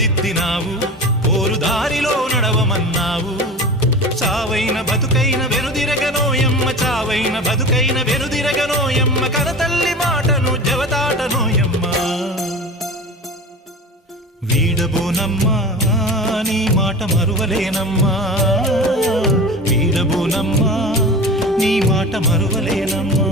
దిద్దినావు పోరు దారిలో నడవమన్నావు చావైన బతుకైన వెనుదిరగనోయమ్మ చావైన బతుకైన వెనుదిరగనోయమ్మ కరతల్లి మాటను జవతాటనోయమ్మ వీడబోనమ్మా నీ మాట మరువలేనమ్మా వీడబోనమ్మా నీ మాట మరువలేనమ్మా